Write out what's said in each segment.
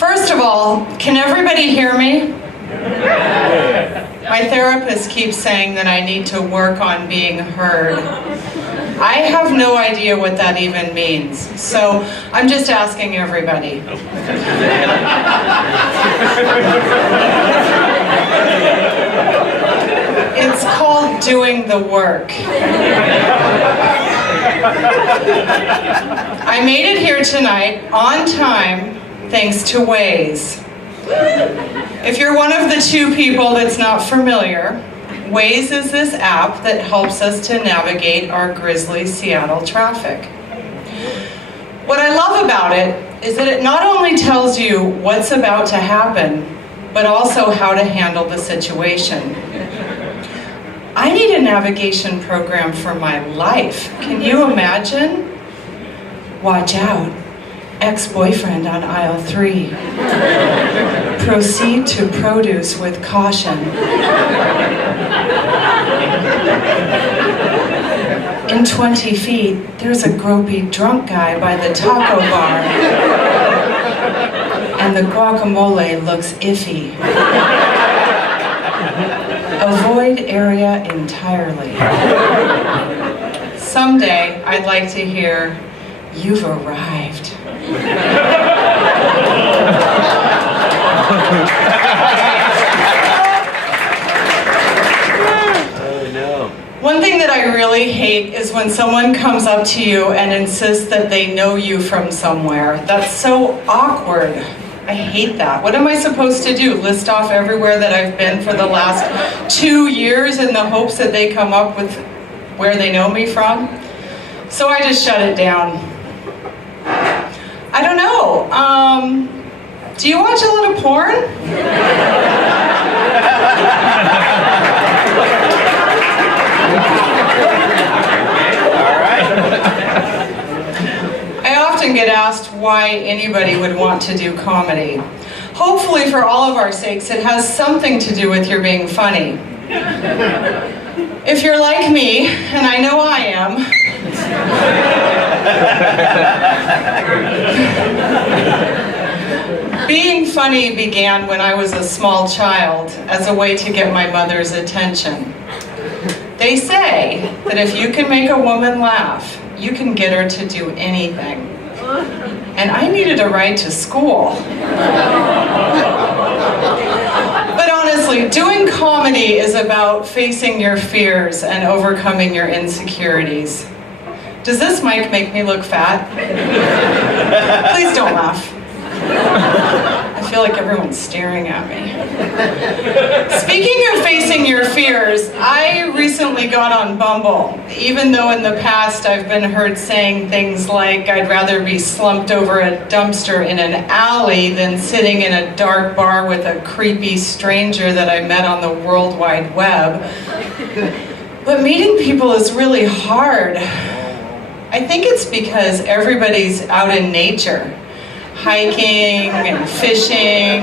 First of all, can everybody hear me? My therapist keeps saying that I need to work on being heard. I have no idea what that even means, so I'm just asking everybody. It's called doing the work. I made it here tonight on time thanks to Waze. If you're one of the two people that's not familiar, Waze is this app that helps us to navigate our grisly Seattle traffic. What I love about it is that it not only tells you what's about to happen, but also how to handle the situation. I need a navigation program for my life. Can you imagine? Watch out. Ex-boyfriend on aisle 3. Proceed to produce with caution. In 20 feet, there's a gropey drunk guy by the taco bar. And the guacamole looks iffy. Avoid area entirely. Someday, I'd like to hear, "You've arrived." One thing that I really hate is when someone comes up to you and insists that they know you from somewhere. That's so awkward. I hate that. What am I supposed to do? List off everywhere that I've been for the last 2 years in the hopes that they come up with where they know me from? So I just shut it down. I don't know. Do you watch a lot of porn? I often get asked why anybody would want to do comedy. Hopefully, for all of our sakes, it has something to do with your being funny. If you're like me, and I know I am, being funny began when I was a small child as a way to get my mother's attention. They say that if you can make a woman laugh, you can get her to do anything. And I needed a ride to school. But honestly, doing comedy is about facing your fears and overcoming your insecurities. Does this mic make me look fat? Please don't laugh. I feel like everyone's staring at me. Speaking of facing your fears, I recently got on Bumble, even though in the past I've been heard saying things like, I'd rather be slumped over a dumpster in an alley than sitting in a dark bar with a creepy stranger that I met on the World Wide Web. But meeting people is really hard. I think it's because everybody's out in nature. Hiking and fishing,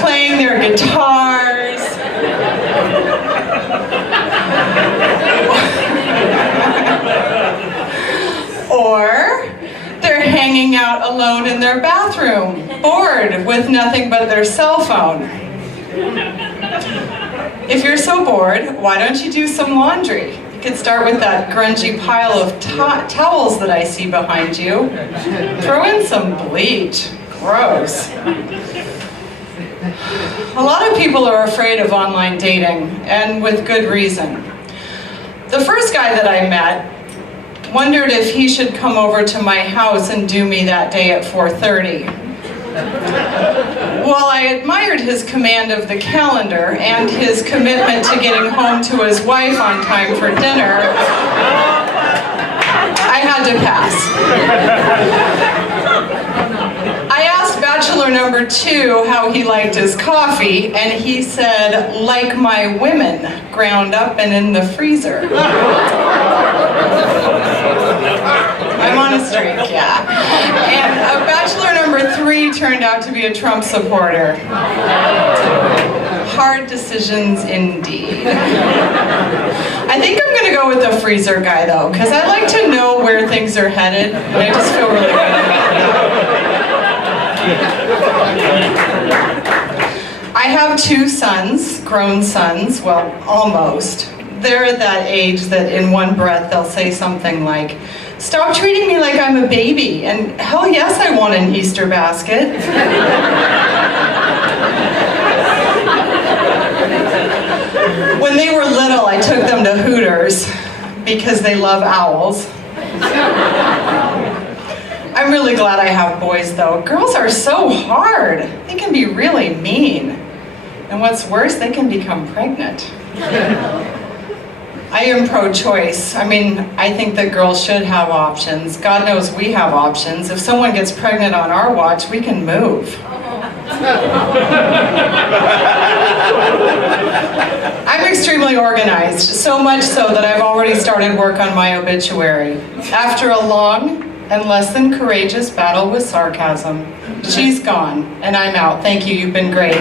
playing their guitars. Or they're hanging out alone in their bathroom, bored with nothing but their cell phone. If you're so bored, why don't you do some laundry? You could start with that grungy pile of towels that I see behind you. Throw in some bleach. Gross. A lot of people are afraid of online dating, and with good reason. The first guy that I met wondered if he should come over to my house and do me that day at 4:30. While I admired his command of the calendar and his commitment to getting home to his wife on time for dinner, I had to pass. I asked bachelor number 2 how he liked his coffee, and he said, like my women, ground up and in the freezer. I'm on a streak, yeah. And bachelor number 3 turned out to be a Trump supporter. Hard decisions indeed. I think I'm going to go with the freezer guy, though, because I like to know where things are headed, and I just feel really good about that. 2 sons, grown sons, well, almost. They're at that age that in one breath they'll say something like, "Stop treating me like I'm a baby," and hell yes, I want an Easter basket. When they were little, I took them to Hooters because they love owls. I'm really glad I have boys though. Girls are so hard. They can be really mean. And what's worse, they can become pregnant. I am pro-choice. I mean, I think that girls should have options. God knows we have options. If someone gets pregnant on our watch, we can move. I'm extremely organized, so much so that I've already started work on my obituary. After a long and less than courageous battle with sarcasm, she's gone, and I'm out. Thank you, you've been great.